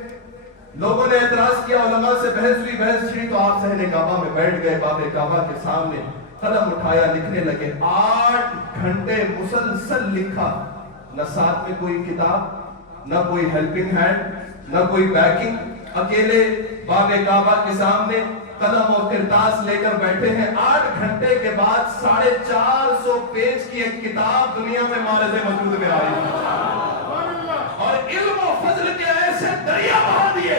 لوگوں نے اعتراض کیا، علماء سے بحث ہوئی، بحث چھڑی تو آپ صحن کعبہ میں بیٹھ گئے، باب کعبہ کے سامنے قلم اٹھایا، لکھنے لگے۔ 8 گھنٹے مسلسل لکھا، نہ ساتھ میں کوئی کتاب، نہ کوئی ہیلپنگ ہینڈ، نہ کوئی بیکنگ، اکیلے باب کعبہ کے سامنے قلم اور کرتاس لے کر بیٹھے ہیں۔ 8 گھنٹے کے بعد 450 پیج کی ایک کتاب دنیا میں معرض وجود میں آئی اور علم و فضل کے ایسے دریا بہا دیے،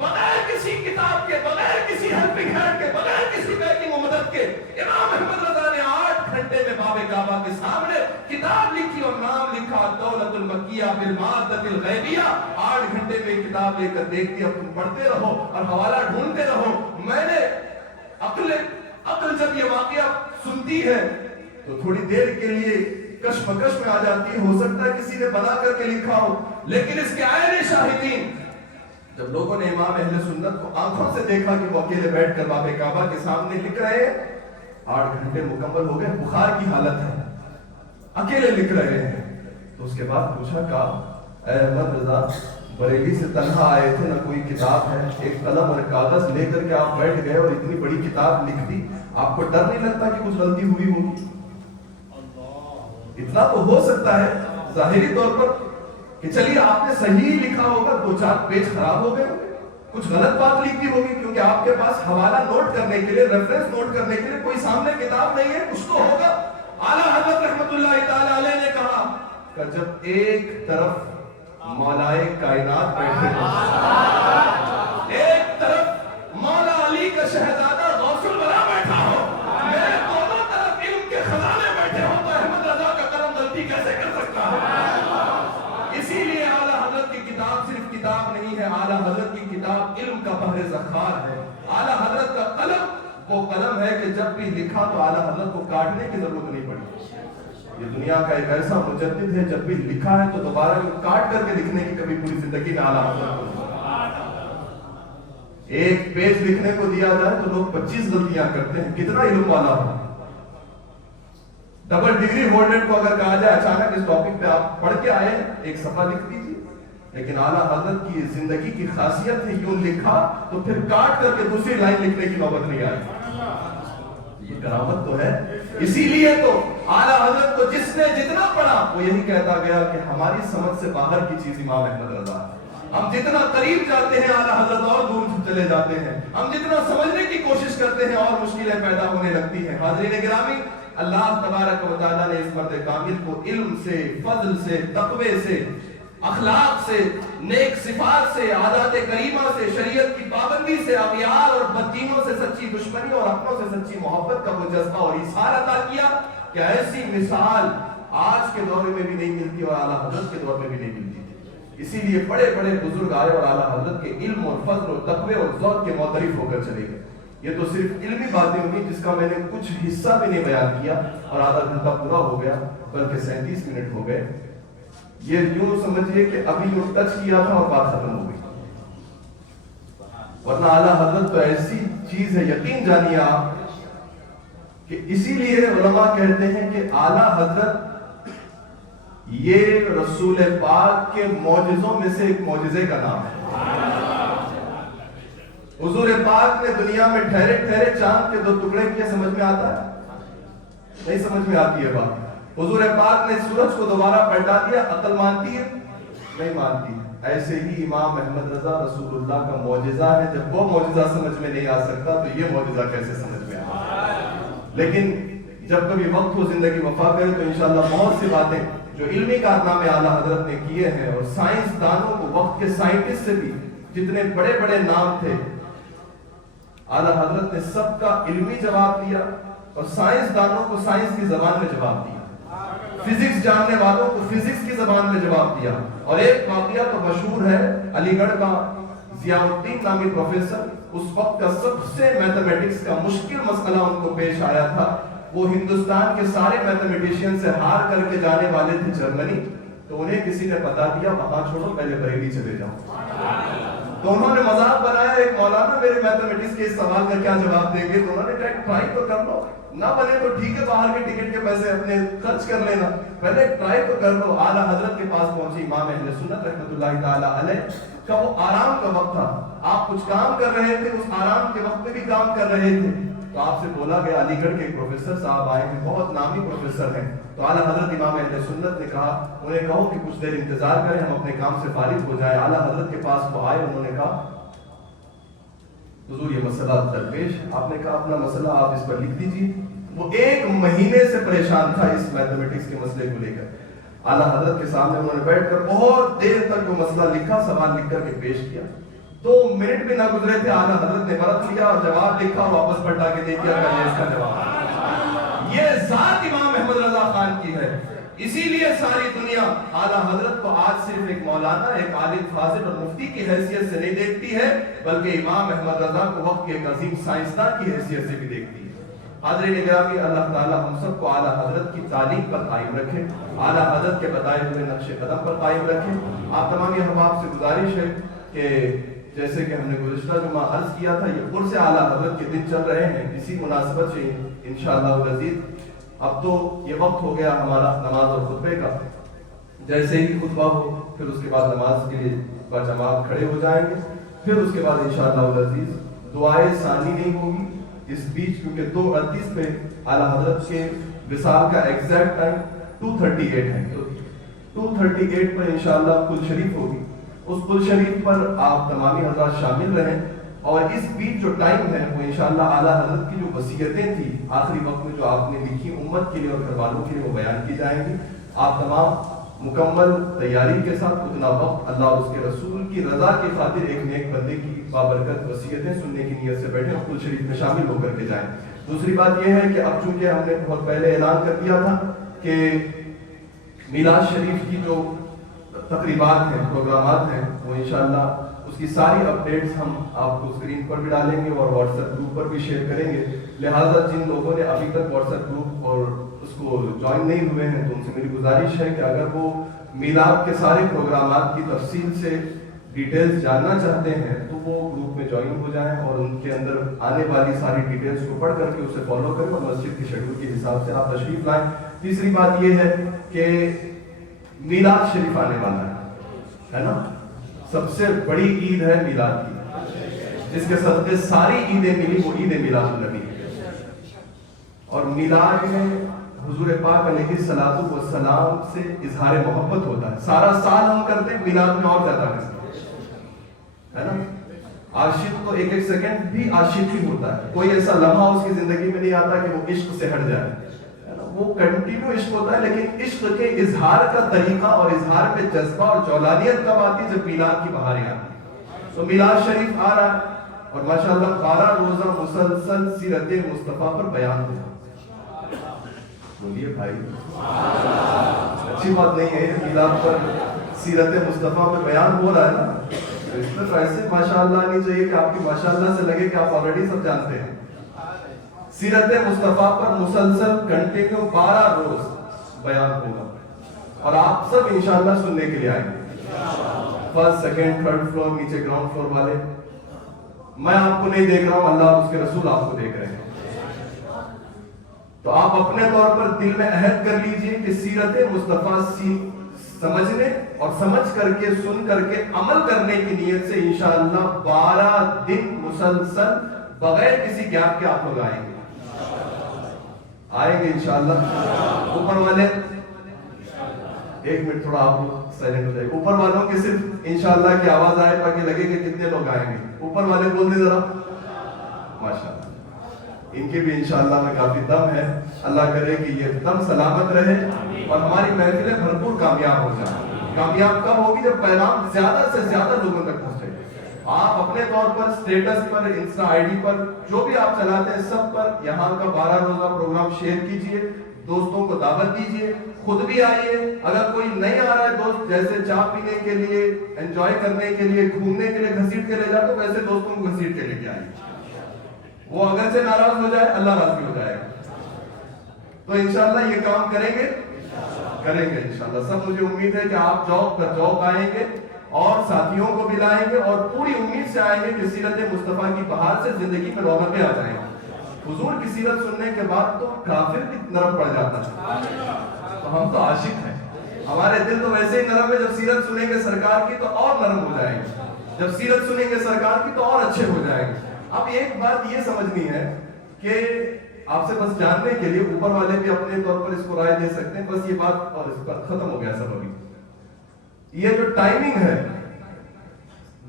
بغیر کسی کتاب کے، بغیر کسی ہیلپنگ ہینڈ کے، بغیر کسی بیکنگ و مدد کے امام احمد رضا نے 8 گھنٹے میں باب کعبہ کے سامنے کتاب لکھی اور نام لکھا دولت المکیہ بالمادۃ الغیبیہ۔ 8 گھنٹے میں کتاب لے کر دیکھتی، اب تم پڑھتے رہو اور حوالہ ڈھونڈتے رہو۔ میں نے عقل جب یہ واقعہ سنتی ہے تو تھوڑی دیر کے لیے کشمکش میں آ جاتی ہے، ہو سکتا ہے کسی نے بنا کر کے لکھا ہو، لیکن اس کے عین شاہدین جب لوگوں نے امام اہل سنت کو آنکھوں سے دیکھا کہ وہ اکیلے بیٹھ کر باب کعبہ کے سامنے لکھ رہے ہیں، 8 گھنٹے مکمل ہو گئے، بخار کی حالت ہے، اکیلے لکھ رہے ہیں، تو اس کے بعد پوچھا کہ اے احمد رضا بریلی سے تنہا آئے تھے، نہ کوئی کتاب ہے، ایک قلم اور کاغذ لے کر کے آپ بیٹھ گئے اور اتنی بڑی کتاب لکھ دی، آپ کو ڈر نہیں لگتا کہ کچھ غلطی ہوئی ہوگی؟ اتنا تو ہو سکتا ہے ظاہری طور پر کہ چلیے آپ نے صحیح لکھا ہوگا، 2-4 پیج خراب ہو گئے، کچھ غلط بات لکھی ہوگی، کیونکہ آپ کے پاس حوالہ نوٹ کرنے کے لیے، ریفرنس نوٹ کرنے کے لیے کوئی سامنے کتاب نہیں ہے، کچھ تو ہوگا۔ اعلیٰ حضرت رحمت اللہ تعالی علیہ نے کہا کہ جب ایک طرف مولائے کائنات بیٹھے ہو، ایک طرف مولا علی کا شہزادہ غوث الورا بیٹھا ہو، میرے دونوں طرف علم کے خزانے بیٹھے ہو، تو احمد رضا کا قلم غلطی کیسے کر سکتا ہے؟ اسی لیے اعلیٰ حضرت کی کتاب صرف کتاب نہیں ہے، اعلیٰ حضرت کی کتاب علم کا بحر ذخار ہے۔ اعلیٰ حضرت کا قلم وہ قلم ہے کہ جب بھی لکھا تو اعلیٰ حضرت کو کاٹنے کی ضرورت نہیں پڑی۔ یہ دنیا کا ایک ایسا مجدد ہے، جب بھی لکھا ہے تو دوبارہ کاٹ کر کے لکھنے کی کبھی پوری زندگی میں اعلیٰ حضرت کو ایک پیج لکھنے کو دیا جائے تو لوگ 25 غلطیاں کرتے ہیں، کتنا علم والا ہو۔ ڈبل ڈگری ہولڈر کو اگر کہا جائے اچانک اس ٹاپک پہ آپ پڑھ کے آئے ایک صفحہ لکھ دیجیے، لیکن اعلیٰ حضرت کی زندگی کی خاصیت ہے یوں لکھا تو پھر کاٹ کر کے دوسری لائن لکھنے کی نوبت نہیں آئی، یہ کرامت تو ہے۔ اسی لیے تو اعلیٰ حضرت کو جس نے جتنا پڑھا وہ یہی کہتا گیا کہ ہماری سمجھ سے باہر کی چیز امام احمد رضا ہے۔ ہم جتنا قریب جاتے ہیں اعلیٰ حضرت اور دور چلے جاتے ہیں، ہم جتنا سمجھنے کی کوشش کرتے ہیں اور مشکلیں پیدا ہونے لگتی ہیں۔ حاضرین گرامی، اللہ تبارک و تعالیٰ نے اس مرد کامل کو علم سے، فضل سے، تقوی سے، اخلاق سے، نیک صفات سے، عادات کریمہ سے، شریعت کی پابندی سے، اغیار اور بددینوں سے سچی دشمنی اور اپنوں سے سچی محبت کا وہ جذبہ اور ایثار عطا کیا کہ ایسی مثال آج کے دور میں بھی نہیں ملتی اور اعلیٰ حضرت کے دور میں بھی نہیں ملتی تھی۔ اسی لیے بڑے بڑے بزرگ آئے اور اعلیٰ حضرت کے علم اور فضل اور تقوی اور ذوق کے معترف ہو کر چلے گئے۔ یہ تو صرف علمی باتیں ہوئی جس کا میں نے کچھ حصہ بھی نہیں بیان کیا اور آدھا گھنٹہ پورا ہو گیا، بلکہ 37 منٹ ہو گئے۔ یہ یوں سمجھیے کہ ابھی یوں ٹچ کیا تھا اور بات ختم ہو گئی، ورنہ اعلیٰ حضرت تو ایسی چیز ہے، یقین جانیے آپ کہ اسی لیے علماء کہتے ہیں کہ اعلیٰ حضرت یہ رسول پاک کے معجزوں میں سے ایک معجزے کا نام ہے۔ حضور پاک نے دنیا میں ٹھہرے ٹھہرے چاند کے 2 ٹکڑے کیے، سمجھ میں آتا ہے؟ نہیں سمجھ میں آتی ہے بات۔ حضور پاک نے سورج کو دوبارہ پلٹا دیا، عقل مانتی ہے؟ نہیں مانتی۔ ایسے ہی امام احمد رضا رسول اللہ کا معجزہ ہے، جب وہ معجزہ سمجھ میں نہیں آ سکتا تو یہ معجزہ کیسے سمجھ میں آئے؟ لیکن جب کبھی وقت ہو زندگی وفا کرے تو انشاءاللہ بہت سی باتیں جو علمی کارنامے اعلیٰ حضرت نے کیے ہیں، اور سائنسدانوں کو، وقت کے سائنٹسٹ سے بھی جتنے بڑے بڑے نام تھے، اعلیٰ حضرت نے سب کا علمی جواب دیا، اور سائنسدانوں کو سائنس کی زبان میں جواب دیا، فزکس جاننے والوں کو فزکس کی زبان میں جواب دیا۔ اور ایک واقعہ تو مشہور ہے، علی گڑھ کا ضیاء الدین نامی پروفیسر، اس وقت کا سب سے میتھمیٹکس کا مشکل مسئلہ ان کو پیش آیا تھا، وہ ہندوستان کے سارے میتھمیٹیشین سے ہار کر کے جانے والے تھے جرمنی، تو انہیں کسی نے بتا دیا وہاں چھوڑو، پہلے بریلی چلے جاؤ۔ تو انہوں نے مذاق بنایا، ایک مولانا میرے میتھمیٹکس کے اس سوال کا کیا جواب دیں گے؟ تو انہوں نے کہا ٹرائی تو کر لو، نہ بنے تو ٹھیک ہے، باہر کے ٹکٹ کے پیسے اپنے خرچ کر لینا، پہلے ٹرائی تو کر لو۔ اعلیٰ حضرت کے پاس پہنچی امام اہل سنت رحمۃ اللہ تعالیٰ علیہ کا وہ آرام کا وقت تھا، آپ کچھ کام کر رہے تھے، اس آرام کے وقت میں بھی کام کر رہے تھے، تو آپ سے بولا گیا علی گڑھ کے ایک پروفیسر صاحب آئے ہیں، بہت نامی پروفیسر ہیں، تو اعلیٰ حضرت امام اہل سنت نے کہا، انہیں کہو کہ کچھ دیر انتظار کریں، ہم اپنے کام سے فارغ ہو جائیں۔ اعلیٰ حضرت کے پاس وہ آئے، انہوں نے کہا حضور یہ مسئلہ درپیش، آپ نے کہا اپنا مسئلہ آپ اس پر لکھ دیجیے۔ وہ 1 مہینے سے پریشان تھا اس میتھمیٹکس کے مسئلے کو لے کر۔ اعلیٰ حضرت کے سامنے انہوں نے بیٹھ کر بہت دیر تک وہ مسئلہ لکھا، سوال لکھ کر کے پیش کیا، 2 منٹ بھی نہ گزرے تھے، اعلیٰ حضرت نے برت لیا اور جواب لکھا اور واپس پلٹا کے دے دیا کہ یہ اس کا جواب۔ یہ ذات امام احمد رضا خان کی ہے، اسی لیے ساری دنیا اعلیٰ حضرت کو آج صرف ایک مولانا، ایک عالم فاضل اور مفتی کی حیثیت سے نہیں دیکھتی ہے، بلکہ امام احمد رضا کو وقت کے ایک عظیم سائنسدان کی حیثیت سے بھی دیکھتی ہے۔ حاضرین گرامی، اللہ تعالی ہم سب کو اعلیٰ حضرت کی تعلیم پر قائم رکھے، اعلیٰ حضرت کے بتائے ہوئے نقش قدم پر قائم رکھے۔ آپ تمام احباب سے گزارش ہے کہ جیسے کہ ہم نے گزشتہ جمعہ عرض کیا تھا، یہ عرس اعلیٰ حضرت کے دن چل رہے ہیں، اسی مناسبت سے انشاءاللہ العزیز اب تو یہ وقت ہو گیا ہمارا نماز اور خطبے کا، جیسے ہی خطبہ ہو پھر اس کے بعد نماز کے لیے باجماعت کھڑے ہو جائیں گے، پھر اس کے بعد انشاءاللہ العزیز دعائے ثانی نہیں ہوگی اس بیچ، کیونکہ 2:38 پہ اعلیٰ حضرت کے وصال کا ایگزیکٹ ٹائم 2:38 ہے، تو 2:38 پر انشاءاللہ کل شریف ہوگی، اس کل شریف پر آپ تمامی حضرات شامل رہیں، اور اس بیچ جو ٹائم ہے وہ انشاءاللہ اعلیٰ حضرت کی جو وصیتیں تھیں آخری وقت میں جو آپ نے لکھی امت کے لیے اور گھر والوں کے لیے، وہ بیان کی جائیں گی۔ آپ تمام مکمل تیاری کے ساتھ اتنا وقت اللہ اور اس کے رسول کی رضا کی خاطر ایک نیک بندے کی بابرکت وصیتیں سننے کی نیت سے بیٹھے اور کل شریف میں شامل ہو کر کے جائیں۔ دوسری بات یہ ہے کہ اب چونکہ ہم نے بہت پہلے اعلان کر دیا تھا کہ میلاد شریف کی جو تقریبات ہیں، پروگرامات ہیں، وہ انشاءاللہ اس کی ساری اپڈیٹس ہم آپ کو اسکرین پر بھی ڈالیں گے اور واٹس ایپ گروپ پر بھی شیئر کریں گے، لہٰذا جن لوگوں نے ابھی تک واٹس ایپ گروپ اور اس کو جوائن نہیں ہوئے ہیں تو ان سے میری گزارش ہے کہ اگر وہ میلاد کے سارے پروگرامات کی تفصیل سے ڈیٹیلز جاننا چاہتے ہیں تو وہ گروپ میں جوائن ہو جائیں اور ان کے اندر آنے والی ساری ڈیٹیلز کو پڑھ کر کے اسے فالو کریں اور مسجد کی شیڈول کے حساب سے آپ تشریف لائیں۔ تیسری بات یہ ہے کہ میلاد شریف آنے والا ہے نا، سب سے بڑی عید ہے میلاد کی، جس کے صدقے ساری عیدیں ملی، وہ عید میلاد النبی ہے، اور میلاد میں حضور پاک علیہ الصلوۃ والسلام سے اظہار محبت ہوتا ہے، سارا سال ہم کرتے ہیں، میلاد میں اور زیادہ کرتے ہیں، ہے نا۔ عاشق تو ایک ایک سیکنڈ بھی عاشق ہی ہوتا ہے، کوئی ایسا لمحہ اس کی زندگی میں نہیں آتا کہ وہ عشق سے ہٹ جائے، وہ کنٹینیو عشق ہوتا ہے، لیکن عشق کے اظہار کا طریقہ اور اظہار پہ جذبہ اور جولانیت کب آتی ہے؟ جب میلاد کی بہاریں آتی۔ تو میلاد شریف آ رہا ہے اور ماشاءاللہ 12 روزہ مسلسل سیرت مصطفیٰ پر بیان ہو، بولیے بھائی اچھی بات نہیں ہے؟ میلاد پر سیرت مصطفیٰ پر بیان ہو رہا ہے نا، اس پر ایسے ماشاءاللہ نہیں چاہیے کہ آپ کی ماشاءاللہ سے لگے کہ آپ آلریڈی سب جانتے ہیں۔ سیرت مصطفیٰ پر مسلسل کنٹینیو 12 روز بیان ہوگا اور آپ سب انشاءاللہ سننے کے لیے آئیں گے، فرسٹ سیکنڈ تھرڈ فلور، نیچے گراؤنڈ فلور والے، میں آپ کو نہیں دیکھ رہا ہوں، اللہ اور اس کے رسول آپ کو دیکھ رہے ہیں۔ تو آپ اپنے طور پر دل میں عہد کر لیجئے کہ سیرت مصطفیٰ سمجھنے اور سمجھ کر کے سن کر کے عمل کرنے کی نیت سے انشاءاللہ 12 دن مسلسل بغیر کسی گیپ کے آپ لوگ آئیں گے انشاءاللہ. اوپر والے ایک منٹ تھوڑا آپ لوگ سائلنٹ ہو جائے. اوپر والوں کی صرف انشاءاللہ کی آواز آئے تاکہ لگے کہ کتنے لوگ آئیں گے. اوپر والے بول دیں ذرا. ماشاءاللہ, ان کی بھی انشاءاللہ میں کافی دم ہے. اللہ کرے کہ یہ دم سلامت رہے اور ہماری محفلیں بھرپور کامیاب ہو جائیں. کامیاب کب ہوگی؟ جب پیغام زیادہ سے زیادہ لوگوں تک پہنچے. آپ اپنے طور پر سٹیٹس پر, انسٹا آئی ڈی پر, جو بھی آپ چلاتے ہیں سب پر یہاں کا 12 روزہ پروگرام شیئر کیجئے, دوستوں کو دعوت دیجئے, خود بھی آئیے. اگر کوئی نہیں آ رہا ہے دوست, جیسے چائے پینے کے لیے, انجوائے کرنے کے لیے, گھومنے کے لیے گھسیٹ کے لے جاتے, ویسے دوستوں کو گھسیٹ کے لے کے آئیے. وہ اگر سے ناراض ہو جائے اللہ راضی ہو جائے گا. تو انشاءاللہ یہ کام کریں گے انشاءاللہ. سب مجھے امید ہے کہ آپ جوق پر جوق آئیں گے اور ساتھیوں کو بھی لائیں گے اور پوری امید سے آئیں گے کہ سیرت مصطفیٰ کی بہار سے زندگی میں رونقیں آ جائیں. حضور کی سیرت سننے کے بعد تو کافر بھی نرم پڑ جاتا ہے. تو ہم تو عاشق ہیں, ہمارے دل تو ویسے ہی نرم ہے. جب سیرت سنیں گے سرکار کی تو اور نرم ہو جائیں گے, جب سیرت سنیں گے سرکار کی تو اور اچھے ہو جائیں گے. اب ایک بات یہ سمجھنی ہے کہ آپ سے بس جاننے کے لیے, اوپر والے بھی اپنے طور پر اس کو رائے دے سکتے ہیں, بس یہ بات اور اس پر ختم ہو گیا سب. ابھی یہ جو ٹائمنگ ہے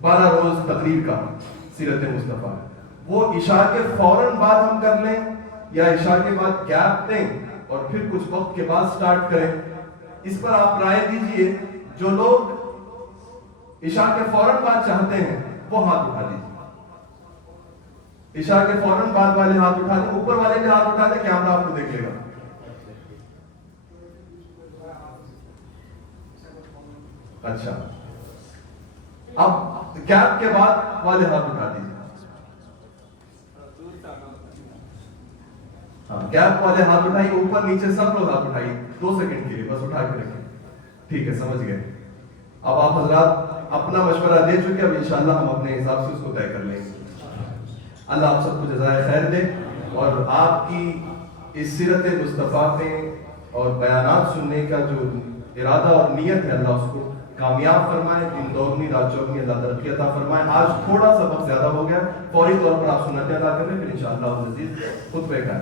12 روز تقریر کا سیرت مصطفیٰ, وہ عشاء کے فوراً بعد ہم کر لیں یا عشاء کے بعد گیپ دیں اور پھر کچھ وقت کے بعد سٹارٹ کریں, اس پر آپ رائے دیجئے. جو لوگ عشاء کے فوراً بعد چاہتے ہیں وہ ہاتھ اٹھا دیجئے. عشاء کے فوراً بعد والے ہاتھ اٹھا دیں. اوپر والے بھی ہاتھ اٹھا دیں, کیمرہ آپ کو دیکھ لے گا. اچھا, اب گیپ کے بعد والے ہاتھ اٹھا دیجیے. ہاں, گیپ والے ہاتھ اٹھائیے, اوپر نیچے سب لوگ ہاتھ اٹھائیے 2 سیکنڈ کے لیے, بس اٹھا کے رکھیں. ٹھیک ہے, سمجھ گئے. اب آپ حضرات اپنا مشورہ دے چکے, اب انشاءاللہ ہم اپنے حساب سے اس کو طے کر لیں گے. اللہ آپ سب کو جزائے خیر دے اور آپ کی اس سیرت مصطفیٰ میں اور بیانات سننے کا جو ارادہ اور نیت ہے اللہ اس کو کامیاب فرمائے. دن دوگنی رات چوگنی اللہ ترقی عطا فرمائے. آج تھوڑا سا وقت زیادہ ہو گیا, فوری طور پر آپ سنتیں ادا کر لیں, پھر انشاءاللہ خطبے کا